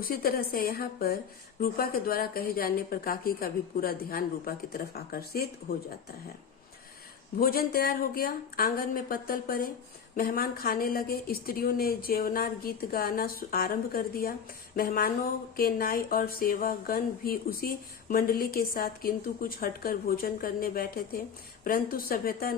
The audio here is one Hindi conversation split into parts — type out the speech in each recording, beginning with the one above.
उसी तरह से यहाँ पर रूपा के द्वारा कहे जाने पर काकी का भी पूरा ध्यान रूपा की तरफ आकर्षित हो जाता है। भोजन तैयार हो गया, आंगन में पत्तल पड़े, मेहमान खाने लगे। स्त्रियों ने जेवनार गीत गाना आरंभ कर दिया। मेहमानों के नाई और सेवागण भी उसी मंडली के साथ किंतु कुछ हटकर भोजन करने बैठे थे, परंतु सभ्यता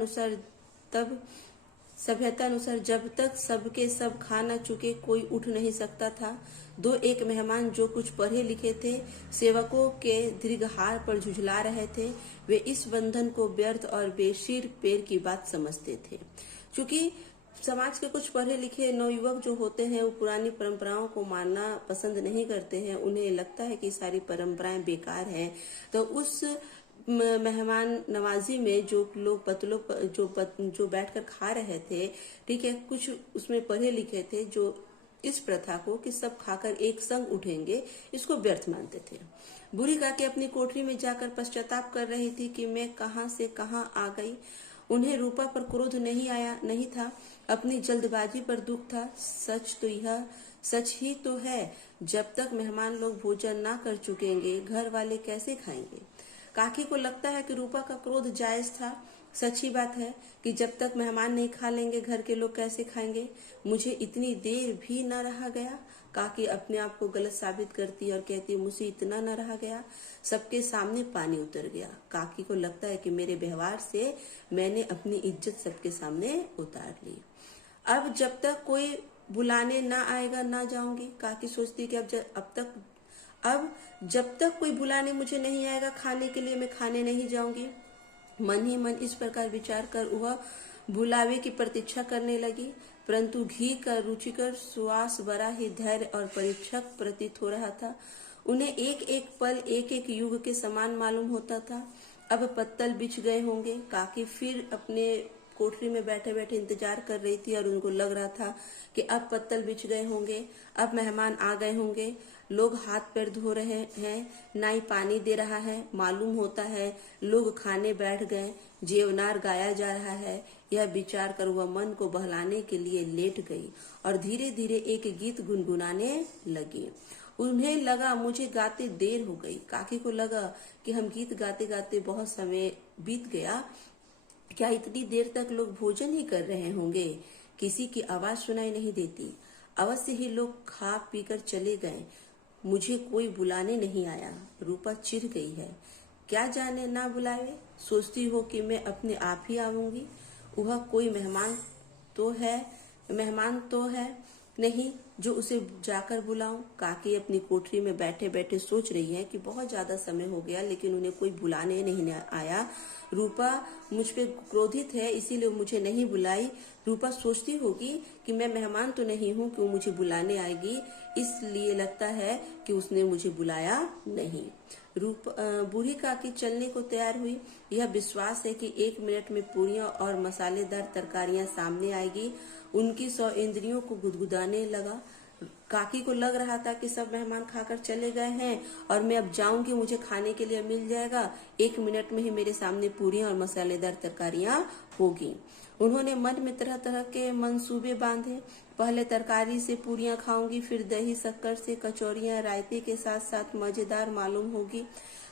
अनुसार जब तक सबके सब खा न चुके कोई उठ नहीं सकता था। दो एक मेहमान जो कुछ पढ़े लिखे थे, सेवकों के दीर्घहार पर झुझला रहे थे, वे इस बंधन को व्यर्थ और बेसिर पैर की बात समझते थे। चूंकि समाज के कुछ पढ़े लिखे नवयुवक जो होते हैं वो पुरानी परंपराओं को मानना पसंद नहीं करते हैं, उन्हें लगता है कि सारी परंपराएं बेकार हैं। तो उस मेहमान नवाजी में जो लोग जो बैठकर खा रहे थे, ठीक है, कुछ उसमें पढ़े लिखे थे जो इस प्रथा को कि सब खाकर एक संग उठेंगे, इसको व्यर्थ मानते थे। बूढ़ी काकी अपनी कोठरी में जाकर पश्चाताप कर रही थी कि मैं कहां से कहां आ गई। उन्हें रूपा पर क्रोध नहीं था, अपनी जल्दबाजी पर दुख था। सच ही तो है, जब तक मेहमान लोग भोजन ना कर चुकेंगे घर वाले कैसे खाएंगे। काकी को लगता है कि रूपा का क्रोध जायज था। सच ही बात है कि जब तक मेहमान नहीं खा लेंगे घर के लोग कैसे खाएंगे। मुझे इतनी देर भी न रहा गया। काकी अपने आप को गलत साबित करती और कहती मुझसे इतना न रहा गया। सबके सामने पानी उतर गया। काकी को लगता है कि मेरे व्यवहार से मैंने अपनी इज्जत सबके सामने उतार ली। अब जब तक कोई बुलाने ना आएगा ना जाऊंगी। काकी सोचती कि अब जब तक कोई बुलाने मुझे नहीं आएगा खाने के लिए, मैं खाने नहीं जाऊंगी। मन ही मन इस प्रकार विचार कर वह बुलावे की प्रतीक्षा करने लगी, परंतु घी का रुचिकर सुवास बड़ा ही धैर्य और परीक्षक प्रतीत हो रहा था। उन्हें एक एक पल एक एक युग के समान मालूम होता था। अब पत्तल बिछ गए होंगे। काकी फिर अपने कोठरी में बैठे बैठे इंतजार कर रही थी और उनको लग रहा था कि अब पत्तल बिछ गए होंगे, अब मेहमान आ गए होंगे, लोग हाथ पैर धो रहे हैं, नाई पानी दे रहा है, मालूम होता है लोग खाने बैठ गए, जेवनार गाया जा रहा है। यह विचार कर वह मन को बहलाने के लिए लेट गई और धीरे धीरे एक गीत गुनगुनाने लगी। उन्हें लगा मुझे गाते देर हो गई। काकी को लगा कि हम गीत गाते गाते बहुत समय बीत गया, क्या इतनी देर तक लोग भोजन ही कर रहे होंगे। किसी की आवाज सुनाई नहीं देती। अवश्य ही लोग खा पीकर चले गए, मुझे कोई बुलाने नहीं आया। रूपा चिढ़ गई है, क्या जाने ना बुलावे, सोचती हो कि मैं अपने आप ही आऊंगी। वह कोई मेहमान तो है नहीं जो उसे जाकर बुलाऊं। काकी अपनी कोठरी में बैठे बैठे सोच रही है कि बहुत ज्यादा समय हो गया लेकिन उन्हें कोई बुलाने नहीं आया। रूपा मुझ पे क्रोधित है इसीलिए मुझे नहीं बुलाई। रूपा सोचती होगी कि मैं मेहमान तो नहीं हूँ कि वो मुझे बुलाने आएगी, इसलिए लगता है कि उसने मुझे बुलाया नहीं। बूढ़ी काकी चलने को तैयार हुई। यह विश्वास है कि 1 मिनट में पूरियां और मसालेदार तरकारियां सामने आएगी। उनकी 100 इंद्रियों को गुदगुदाने लगा। काकी को लग रहा था कि सब मेहमान खाकर चले गए हैं और मैं अब जाऊंगी, मुझे खाने के लिए मिल जाएगा। 1 मिनट में ही मेरे सामने पूरियां और मसालेदार तरकारियां होगी। उन्होंने मन में तरह तरह के मंसूबे बांधे। पहले तरकारी से पूरियां खाऊंगी, फिर दही शक्कर से कचौरियां रायते के साथ साथ मजेदार मालूम होगी।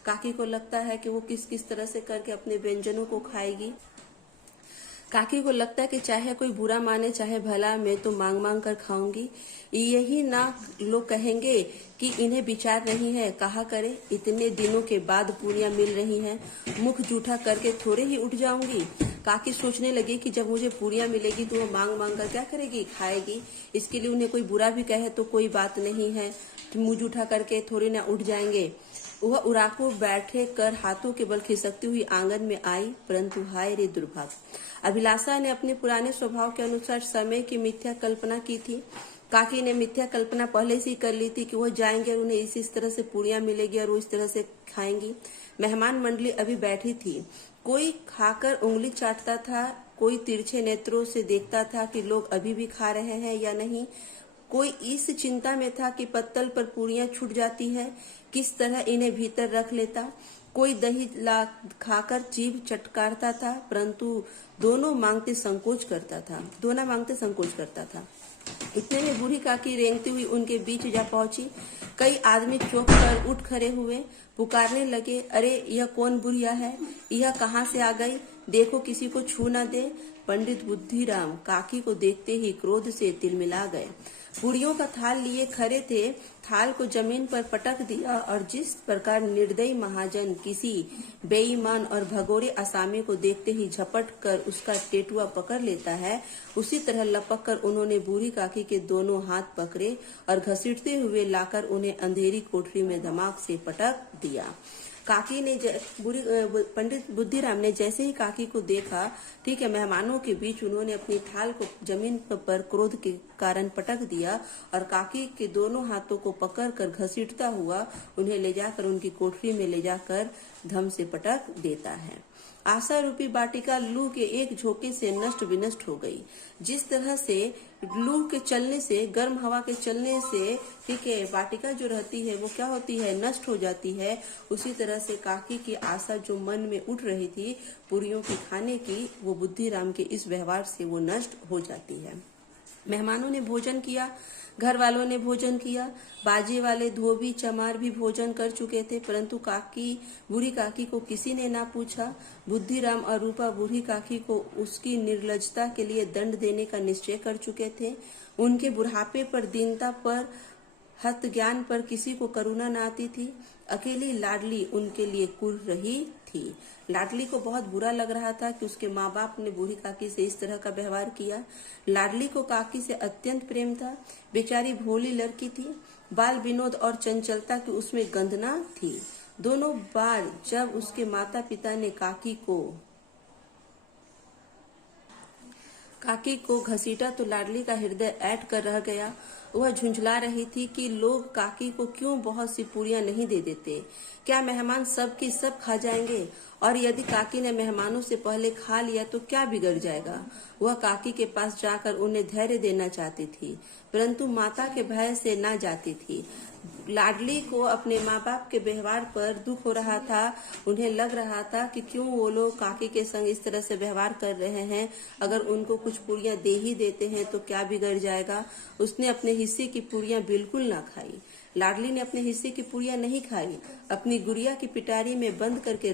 काकी को लगता है कि वो किस किस तरह से करके अपने व्यंजनों को खाएगी। काकी को लगता है कि चाहे कोई बुरा माने चाहे भला, मैं तो मांग मांग कर खाऊंगी। यही ना लोग कहेंगे कि इन्हें विचार नहीं है, कहा करे इतने दिनों के बाद पूरियां मिल रही हैं, मुख जूठा करके थोड़े ही उठ जाऊंगी। काकी सोचने लगी कि जब मुझे पूरियां मिलेगी तो वो मांग मांग कर क्या करेगी, खाएगी। इसके लिए उन्हें कोई बुरा भी कहे तो कोई बात नहीं है, मुंह जूठा करके थोड़े ना उठ जाएंगे। वह उड़ाकू बैठे कर हाथों के बल खिसकती हुई आंगन में आई, परंतु हाय रे दुर्भाग्य, अभिलाषा ने अपने पुराने स्वभाव के अनुसार समय की मिथ्या कल्पना की थी। काकी ने मिथ्या कल्पना पहले से ही कर ली थी कि वह जाएंगे और उन्हें इस तरह से पूरियां मिलेगी और वो इस तरह से खाएंगी। मेहमान मंडली अभी बैठी थी। कोई खाकर उंगली चाटता था, कोई तिरछे नेत्रों से देखता था कि लोग अभी भी खा रहे हैं या नहीं। कोई इस चिंता में था कि पत्तल पर पूरियां छूट जाती है, किस तरह इन्हें भीतर रख लेता। कोई दही ला खाकर जीभ चटकारता था, परंतु दोनों मांगते संकोच करता था। इतने में बूढ़ी काकी रेंगती हुई उनके बीच जा पहुंची। कई आदमी चौंक कर उठ खड़े हुए, पुकारने लगे, अरे यह कौन बुढ़िया है, यह कहाँ से आ गई, देखो किसी को छू न दे। पंडित बुद्धिराम काकी को देखते ही क्रोध से तिलमिला गए। पूरियों का थाल लिए खड़े थे, थाल को जमीन पर पटक दिया और जिस प्रकार निर्दयी महाजन किसी बेईमान और भगोड़े असामी को देखते ही झपट कर उसका टेटुआ पकड़ लेता है, उसी तरह लपक कर उन्होंने बूढ़ी काकी के दोनों हाथ पकड़े और घसीटते हुए लाकर उन्हें अंधेरी कोठरी में धमाक से पटक दिया। काकी ने पंडित बुद्धिराम ने जैसे ही काकी को देखा, ठीक है, मेहमानों के बीच उन्होंने अपनी थाल को जमीन पर क्रोध के कारण पटक दिया और काकी के दोनों हाथों को पकड़कर घसीटता हुआ उन्हें ले जाकर उनकी कोठरी में ले जाकर धम से पटक देता है। आशा रूपी वाटिका लू के एक झोंके से नष्ट विनष्ट हो गई। जिस तरह से लू के चलने से, गर्म हवा के चलने से, ठीक है, वाटिका जो रहती है वो क्या होती है, नष्ट हो जाती है। उसी तरह से काकी की आशा जो मन में उठ रही थी पूरियों की खाने की, वो बुद्धिराम के इस व्यवहार से वो नष्ट हो जाती है। मेहमानों ने भोजन किया, घर वालों ने भोजन किया, बाजे वाले धोबी चमार भी भोजन कर चुके थे, परंतु बूढ़ी काकी को किसी ने ना पूछा। बुद्धिराम और रूपा बूढ़ी काकी को उसकी निर्लजता के लिए दंड देने का निश्चय कर चुके थे। उनके बुढ़ापे पर, दीनता पर, हत ज्ञान पर किसी को करुणा न आती थी। अकेली लाडली उनके लिए कुढ़ रही थी। लाडली को बहुत बुरा लग रहा था कि उसके माँ बाप ने बूढ़ी काकी से इस तरह का व्यवहार किया। लाडली को काकी से अत्यंत प्रेम था। बेचारी भोली लड़की थी, बाल विनोद और चंचलता की उसमें गंध न थी। दोनों बार जब उसके माता पिता ने काकी को घसीटा तो लाडली का हृदय ऐंठ कर रह गया। वह झुंझला रही थी कि लोग काकी को क्यों बहुत सी पूरियां नहीं दे देते। क्या मेहमान सब की सब खा जाएंगे? और यदि काकी ने मेहमानों से पहले खा लिया तो क्या बिगड़ जाएगा? वह काकी के पास जाकर उन्हें धैर्य देना चाहती थी, परंतु माता के भय से ना जाती थी। लाडली को अपने माँ बाप के व्यवहार पर दुख हो रहा था। उन्हें लग रहा था कि क्यों वो लोग काकी के संग इस तरह से व्यवहार कर रहे हैं। अगर उनको कुछ पूरियां दे ही देते हैं तो क्या बिगड़ जाएगा। उसने अपने हिस्से की पूरियां बिल्कुल ना खाई। लाडली ने अपने हिस्से की पूरियां नहीं खाई, अपनी गुड़िया की पिटारी में बंद करके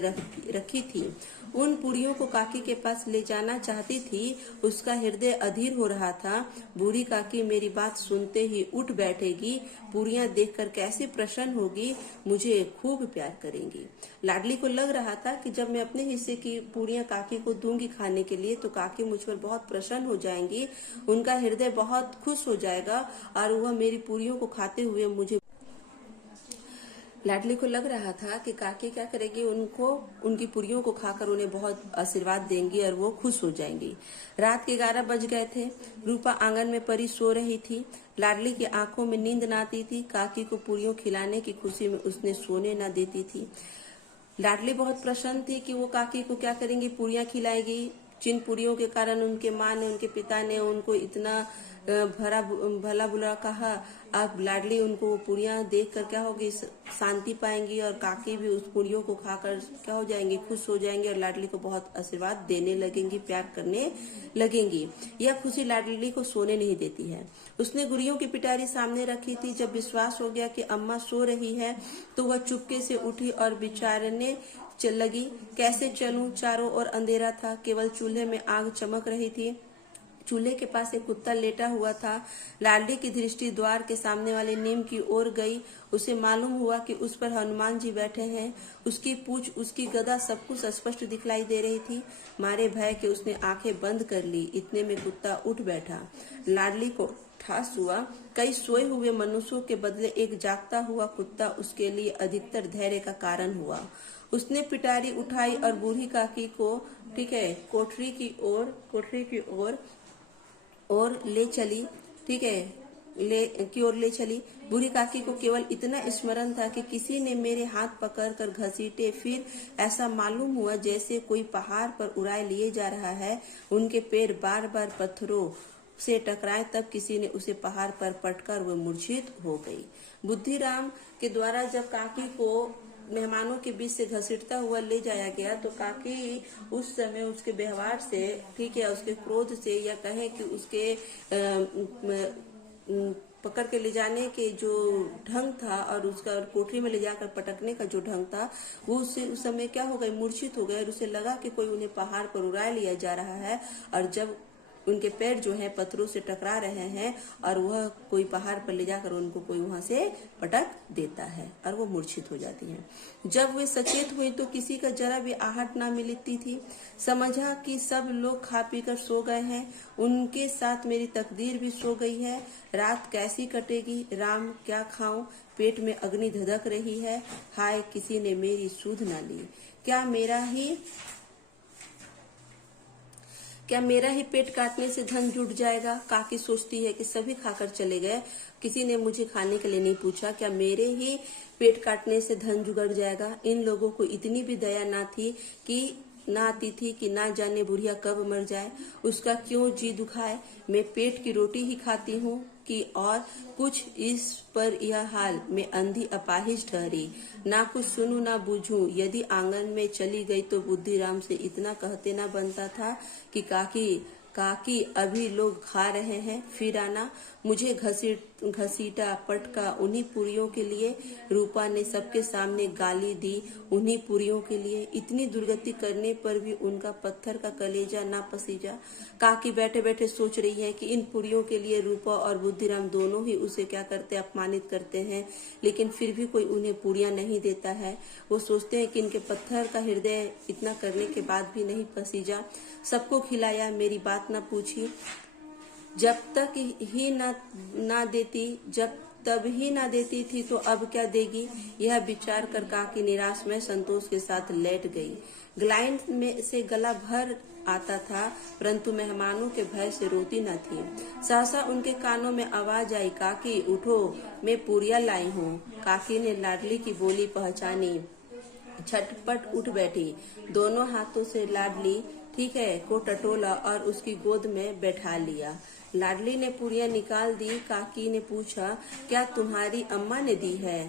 रखी थी। उन पूरियों को काकी के पास ले जाना चाहती थी। उसका हृदय अधीर हो रहा था। बूढ़ी काकी मेरी बात सुनते ही उठ बैठेगी, पूरियां देखकर कैसे प्रसन्न होगी, मुझे खूब प्यार करेंगी। लाडली को लग रहा था कि जब मैं अपने हिस्से की पूरियां काकी को दूंगी खाने के लिए तो काकी मुझ पर बहुत प्रसन्न हो जाएंगी, उनका हृदय बहुत खुश हो जाएगा और वह मेरी पूरियों को खाते हुए मुझे। लाडली को लग रहा था कि काकी क्या करेगी, उनकी पूरियों को खाकर उन्हें बहुत आशीर्वाद देंगी और वो खुश हो जाएंगी। रात के 11 बज गए थे। रूपा आंगन में परी सो रही थी। लाडली की आंखों में नींद न आती थी। काकी को पूरियों खिलाने की खुशी में उसने सोने न देती थी। लाडली बहुत प्रसन्न थी कि वो काकी को क्या करेंगी, पूरियां खिलाएगी। जिन पूरियों के कारण उनके माँ ने, उनके पिता ने उनको इतना भला बुरा कहा, अब लाडली उनको वो पूरियां देख कर क्या होगी, शांति पाएंगी और काकी भी उस पूरियों को खाकर क्या हो जाएंगी, खुश हो जाएंगे और लाडली को बहुत आशीर्वाद देने लगेंगी, प्यार करने लगेंगी। यह खुशी लाडली को सोने नहीं देती है। उसने गुड़ियों की पिटारी सामने रखी थी। जब विश्वास हो गया कि अम्मा सो रही है तो वह चुपके से उठी और विचारने लगी, कैसे चलूं। चारों ओर अंधेरा था, केवल चूल्हे में आग चमक रही थी। चूल्हे के पास एक कुत्ता लेटा हुआ था। लाडली की दृष्टि द्वार के सामने वाले नीम की ओर गई। उसे मालूम हुआ कि उस पर हनुमान जी बैठे हैं। उसकी पूंछ, उसकी गदा, सब कुछ स्पष्ट दिखलाई दे रही थी। मारे भय के उसने आंखें बंद कर ली। इतने में कुत्ता उठ बैठा। लाडली को ठास हुआ। कई सोए हुए मनुष्यों के बदले एक जागता हुआ कुत्ता उसके लिए अधिकतर धैर्य का कारण हुआ। उसने पिटारी उठाई और बूढ़ी काकी को, ठीक है, कोठरी की ओर ले चली, ठीक है, ले चली। बूढ़ी काकी को केवल इतना स्मरण था कि किसी ने मेरे हाथ पकड़कर घसीटे। फिर ऐसा मालूम हुआ जैसे कोई पहाड़ पर उड़ाए लिए जा रहा है। उनके पैर बार बार पत्थरों से टकराए, तब किसी ने उसे पहाड़ पर पटकर वह मूर्छित हो गई। बुद्धिराम के द्वारा जब काकी को मेहमानों के बीच से घसीटता हुआ ले जाया गया तो काकी उस समय उसके व्यवहार से, ठीक है, उसके क्रोध से, या कहें कि उसके पकड़ के ले जाने के जो ढंग था और उसका कोठरी में ले जाकर पटकने का जो ढंग था, वो उस समय क्या हो गए, मूर्छित हो गए और उसे लगा कि कोई उन्हें पहाड़ पर उड़ा लिया जा रहा है। और जब उनके पैर जो है पत्थरों से टकरा रहे हैं और वह कोई पहाड़ पर ले जाकर उनको कोई वहां से पटक देता है और वो मूर्छित हो जाती हैं। जब वे सचेत हुई तो किसी का जरा भी आहट ना मिलती थी। समझा कि सब लोग खा पीकर सो गए हैं, उनके साथ मेरी तकदीर भी सो गई है। रात कैसी कटेगी, राम क्या खाऊं, पेट में अग्नि धधक रही है। हाय किसी ने मेरी सुध ना ली, क्या मेरा ही पेट काटने से धन जुट जाएगा। काकी सोचती है कि सभी खाकर चले गए, किसी ने मुझे खाने के लिए नहीं पूछा। क्या मेरे ही पेट काटने से धन जुड़ जाएगा। इन लोगों को इतनी भी दया ना आती थी कि ना जाने बुढ़िया कब मर जाए, उसका क्यों जी दुखाए। मैं पेट की रोटी ही खाती हूँ कि और कुछ। इस पर यह हाल मैं अंधी अपाहिज ठहरी, ना कुछ सुनूं ना बूझूं। यदि आंगन में चली गई तो बुद्धिराम से इतना कहते ना बनता था कि काकी अभी लोग खा रहे हैं, फिर आना। मुझे घसीटा पटका उन्हीं पुरियों के लिए। रूपा ने सबके सामने गाली दी उन्हीं पुरियों के लिए। इतनी दुर्गति करने पर भी उनका पत्थर का कलेजा ना पसीजा। काकी बैठे बैठे सोच रही है कि इन पुरियों के लिए रूपा और बुद्धिराम दोनों ही उसे क्या करते, अपमानित करते हैं, लेकिन फिर भी कोई उन्हें पुरियां नहीं देता है। वो सोचते हैं कि इनके पत्थर का हृदय इतना करने के बाद भी नहीं पसीजा। सबको खिलाया, मेरी बात न पूछी। जब तब ही ना देती थी तो अब क्या देगी, यह विचार कर काकी निराश में संतोष के साथ लेट गई। ग्लाइंड में से गला भर आता था, परंतु मेहमानों के भय से रोती न थी। सहसा उनके कानों में आवाज आई, काकी उठो, मैं पूरिया लाई हूँ। काकी ने लाडली की बोली पहचानी, झटपट उठ बैठी, दोनों हाथों से लाडली ठीक है को टटोला और उसकी गोद में बैठा लिया। लाडली ने पुड़िया निकाल दी। काकी ने पूछा, क्या तुम्हारी अम्मा ने दी है।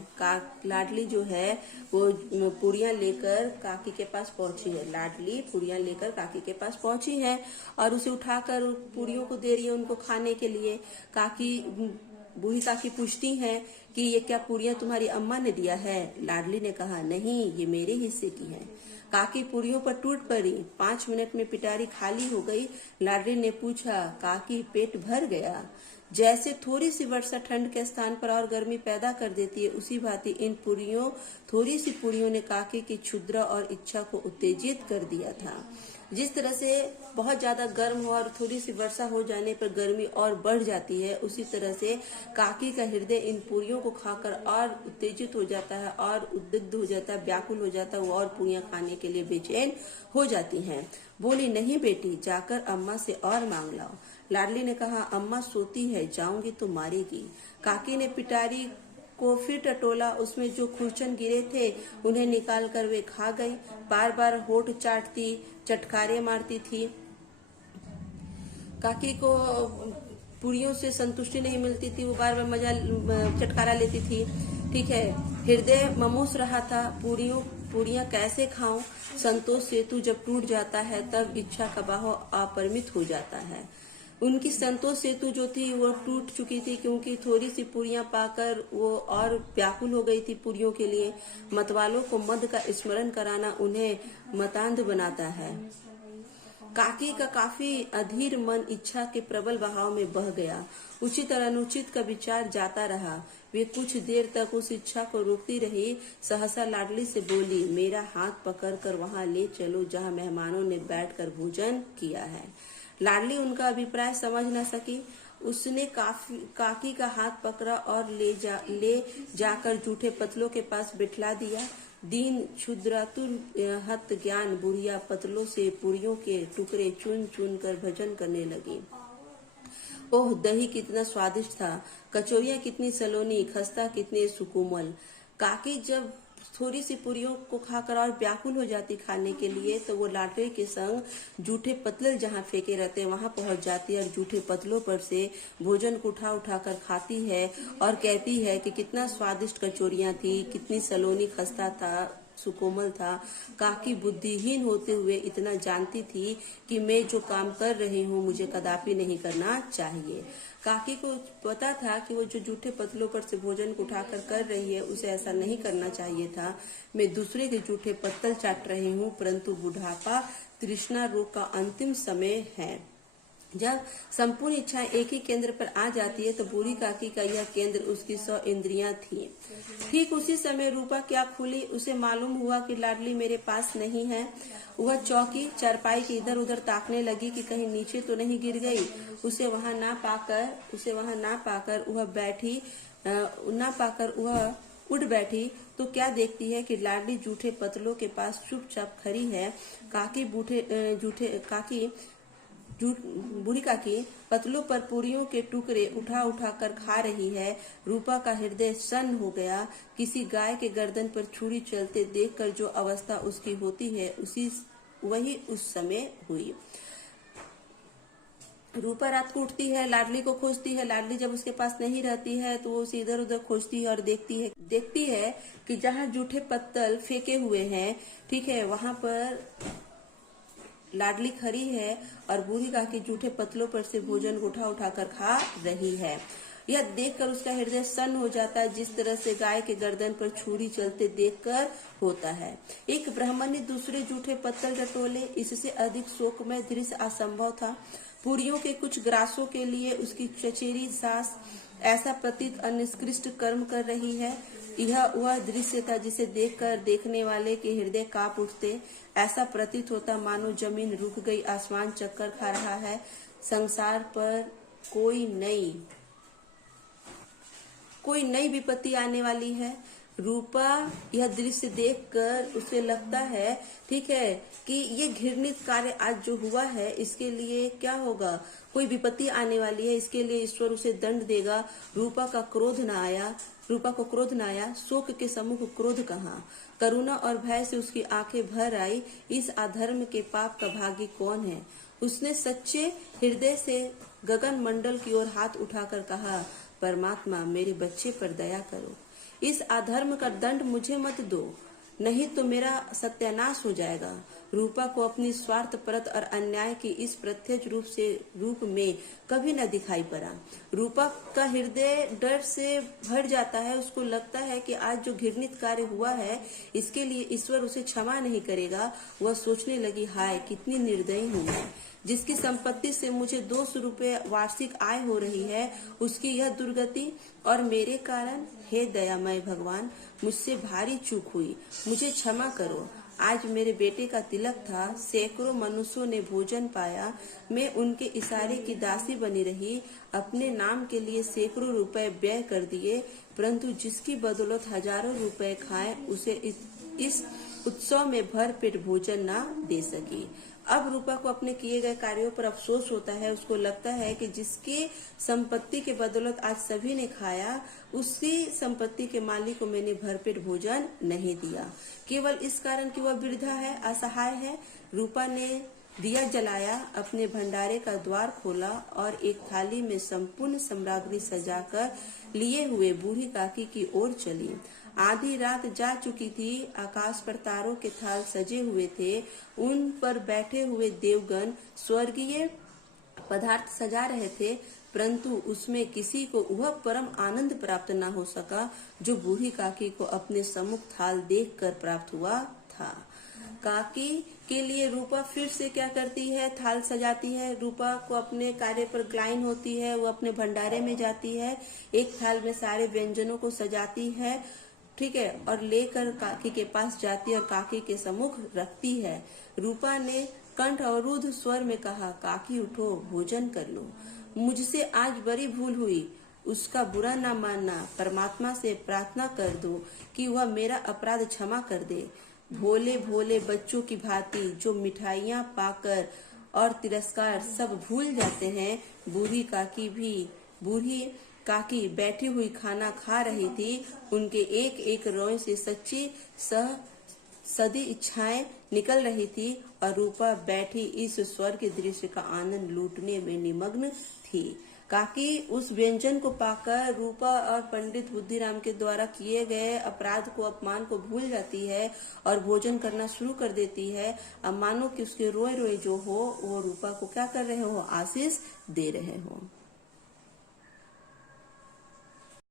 लाडली जो है वो पुड़िया लेकर काकी के पास पहुंची है। लाडली पुड़िया लेकर काकी के पास पहुंची है और उसे उठाकर पुड़ियों को दे रही है उनको खाने के लिए। बूढ़ी काकी पूछती है कि ये क्या पुड़िया तुम्हारी अम्मा ने दिया है। लाडली ने कहा, नहीं, ये मेरे हिस्से की है। काकी पुड़ियों पर टूट पड़ी। 5 मिनट में पिटारी खाली हो गई। लाडली ने पूछा, काकी पेट भर गया। जैसे थोड़ी सी वर्षा ठंड के स्थान पर और गर्मी पैदा कर देती है, उसी भांति इन थोड़ी सी पुड़ियों ने काकी की क्षुद्र और इच्छा को उत्तेजित कर दिया था। जिस तरह से बहुत ज्यादा गर्म हो और थोड़ी सी वर्षा हो जाने पर गर्मी और बढ़ जाती है, उसी तरह से काकी का हृदय इन पुड़ियों को खाकर और उत्तेजित हो जाता है और उद्विग्न हो जाता है, व्याकुल हो जाता है, वो और पुड़ियां खाने के लिए बेचैन हो जाती हैं। बोली, नहीं बेटी, जाकर अम्मा से और मांग लाओ। लाडली ने कहा, अम्मा सोती है, जाऊंगी तो मारेगी। काकी ने पिटारी को फिर टटोला, उसमें जो खुरचन गिरे थे उन्हें निकालकर वे खा गई। बार बार होठ चाटती, चटकारे मारती थी। काकी को पुड़ियों से संतुष्टि नहीं मिलती थी, वो बार बार चटकारा लेती थी। ठीक है, हृदय ममोस रहा था, पुड़ियां कैसे खाऊं। संतोष सेतु जब टूट जाता है तब इच्छा का बाहो अपरिमित हो जाता है। उनकी संतोष सेतु जो थी वो टूट चुकी थी, क्योंकि थोड़ी सी पुड़ियां पाकर वो और व्याकुल हो गई थी पुड़ियों के लिए। मतवालों को मद का स्मरण कराना उन्हें मतांध बनाता है। काकी का काफी अधीर मन इच्छा के प्रबल बहाव में बह गया। उचित और अनुचित का विचार जाता रहा। वे कुछ देर तक उस इच्छा को रोकती रही। सहसा लाडली से बोली, मेरा हाथ पकड़कर वहां ले चलो जहां मेहमानों ने बैठकर भोजन किया है। लाडली उनका अभिप्राय समझ न सकी। उसने काकी का हाथ पकड़ा और ले जाकर जूठे पतलों के पास बिठला दिया। दीन क्षुद्रातुर हत ज्ञान बुढ़िया पतलों से पुड़ियों के टुकड़े चुन चुन कर भजन करने लगी। ओह, दही कितना स्वादिष्ट था, कचौरियां कितनी सलोनी, खस्ता कितने सुकोमल। काकी जब थोड़ी सी पुड़ियों को खाकर और व्याकुल हो जाती खाने के लिए, तो वो लाडली के संग जूठे पतले जहाँ फेंके रहते वहां पहुंच जाती है और जूठे पतलों पर से भोजन को उठा कर खाती है और कहती है कि कितना स्वादिष्ट कचौरियां थी, कितनी सलोनी, खस्ता था, सुकोमल था। काकी बुद्धिहीन होते हुए इतना जानती थी कि मैं जो काम कर रही हूँ मुझे कदापि नहीं करना चाहिए। काकी को पता था कि वो जो जूठे पतलों पर से भोजन को उठाकर कर रही है उसे ऐसा नहीं करना चाहिए था। मैं दूसरे के जूठे पत्तल चाट रही हूँ, परंतु बुढ़ापा तृष्णा रोग का अंतिम समय है। जब संपूर्ण इच्छाएं एक ही केंद्र पर आ जाती है तो बूढ़ी काकी का यह केंद्र उसकी 100 इंद्रियां थी। ठीक उसी समय रूपा क्या खुली। उसे मालूम हुआ कि लाडली मेरे पास नहीं है। वह चौकी चारपाई के इधर उधर ताकने लगी कि कहीं नीचे तो नहीं गिर गई। उसे वहां ना पाकर वह उठ बैठी तो क्या देखती है कि लाडली जूठे पतलों के पास चुपचाप खड़ी है। बूढ़ी काकी पतलों पर पूरियों के टुकड़े उठा उठा कर खा रही है। रूपा का हृदय सन्न हो गया। किसी गाय के गर्दन पर छुरी चलते देखकर जो अवस्था उसकी होती है वही उस समय हुई। रूपा रात को उठती है, लाडली को खोजती है। लाडली जब उसके पास नहीं रहती है तो वो उसे इधर उधर खोजती है और देखती है कि जहाँ जूठे पत्तल फेंके हुए हैं, ठीक है, वहां पर लाडली खड़ी है और बूढ़ी काकी जूठे पतलों पर से भोजन उठा उठा कर खा रही है। यह देखकर उसका हृदय सन्न हो जाता है, जिस तरह से गाय के गर्दन पर छुरी चलते देखकर होता है। एक ब्राह्मण ने दूसरे जूठे पत्तल रटोले। इससे अधिक शोकमय दृश्य असंभव था। पूरियों के कुछ ग्रासों के लिए उसकी चचेरी सास ऐसा प्रतीत अनिष्कृष्ट कर्म कर रही है। यह वह दृश्य था जिसे देखकर देखने वाले के हृदय कांप उठते। ऐसा प्रतीत होता मानो जमीन रुक गई, आसमान चक्कर खा रहा है, संसार पर कोई नई विपत्ति आने वाली है। रूपा यह दृश्य देखकर उसे लगता है, ठीक है, कि ये घृणित कार्य आज जो हुआ है इसके लिए क्या होगा, कोई विपत्ति आने वाली है, इसके लिए ईश्वर उसे दंड देगा। रूपा को क्रोध न आया। शोक के सम्मुख क्रोध कहाँ। करुणा और भय से उसकी आंखें भर आई। इस अधर्म के पाप का भागी कौन है। उसने सच्चे हृदय से गगन मंडल की ओर हाथ उठाकर कहा, परमात्मा मेरे बच्चे पर दया करो। इस अधर्म का दंड मुझे मत दो, नहीं तो मेरा सत्यानाश हो जाएगा। रूपा को अपनी स्वार्थपरत और अन्याय की इस प्रत्यक्ष रूप में कभी न दिखाई पड़ा। रूपा का हृदय डर से भर जाता है। उसको लगता है कि आज जो घृणित कार्य हुआ है इसके लिए ईश्वर उसे क्षमा नहीं करेगा। वह सोचने लगी, हाय कितनी निर्दयी हूँ मैं, जिसकी संपत्ति से मुझे 200 रुपये वार्षिक आय हो रही है, उसकी यह दुर्गति और मेरे कारण। हे दयामय भगवान, मुझसे भारी चूक हुई, मुझे क्षमा करो। आज मेरे बेटे का तिलक था, सैकड़ों मनुष्यों ने भोजन पाया, मैं उनके इशारे की दासी बनी रही, अपने नाम के लिए सैकड़ों रुपए व्यय कर दिए, परंतु जिसकी बदौलत हजारों रुपए खाए उसे इस उत्सव में भर पेट भोजन न दे सकी। अब रूपा को अपने किए गए कार्यों पर अफसोस होता है। उसको लगता है कि जिसकी संपत्ति के बदौलत आज सभी ने खाया, उसी संपत्ति के मालिक को मैंने भरपेट भोजन नहीं दिया, केवल इस कारण कि वह वृद्धा है, असहाय है। रूपा ने दिया जलाया, अपने भंडारे का द्वार खोला और एक थाली में संपूर्ण सामग्री सजाकर लिए हुए बूढ़ी काकी की ओर चली। आधी रात जा चुकी थी। आकाश पर तारों के थाल सजे हुए थे। उन पर बैठे हुए देवगण स्वर्गीय पदार्थ सजा रहे थे, परंतु उसमें किसी को वह परम आनंद प्राप्त न हो सका जो बूढ़ी काकी को अपने सम्मुख थाल देखकर प्राप्त हुआ था। काकी के लिए रूपा फिर से क्या करती है, थाल सजाती है। रूपा को अपने कार्य पर ग्लानि होती है। वो अपने भंडारे में जाती है, एक थाल में सारे व्यंजनों को सजाती है, ठीक है, और लेकर काकी के पास जाती है और काकी के सम्मुख रखती है। रूपा ने कंठ अवरुद्ध स्वर में कहा, काकी उठो, भोजन कर लो, मुझसे आज बड़ी भूल हुई, उसका बुरा ना मानना। परमात्मा से प्रार्थना कर दो कि वह मेरा अपराध क्षमा कर दे। भोले भोले बच्चों की भांति जो मिठाइयाँ पाकर और तिरस्कार सब भूल जाते हैं, बूढ़ी काकी बैठी हुई खाना खा रही थी। उनके एक एक रोए से सच्ची सदी इच्छाएं निकल रही थी और रूपा बैठी इस स्वर्ग दृश्य का आनंद लूटने में निमग्न थी। काकी उस व्यंजन को पाकर रूपा और पंडित बुद्धिराम के द्वारा किए गए अपराध को, अपमान को भूल जाती है और भोजन करना शुरू कर देती है। अब मानो कि उसके रोए रोए जो हो वो रूपा को क्या कर रहे हो, आशीष दे रहे हो।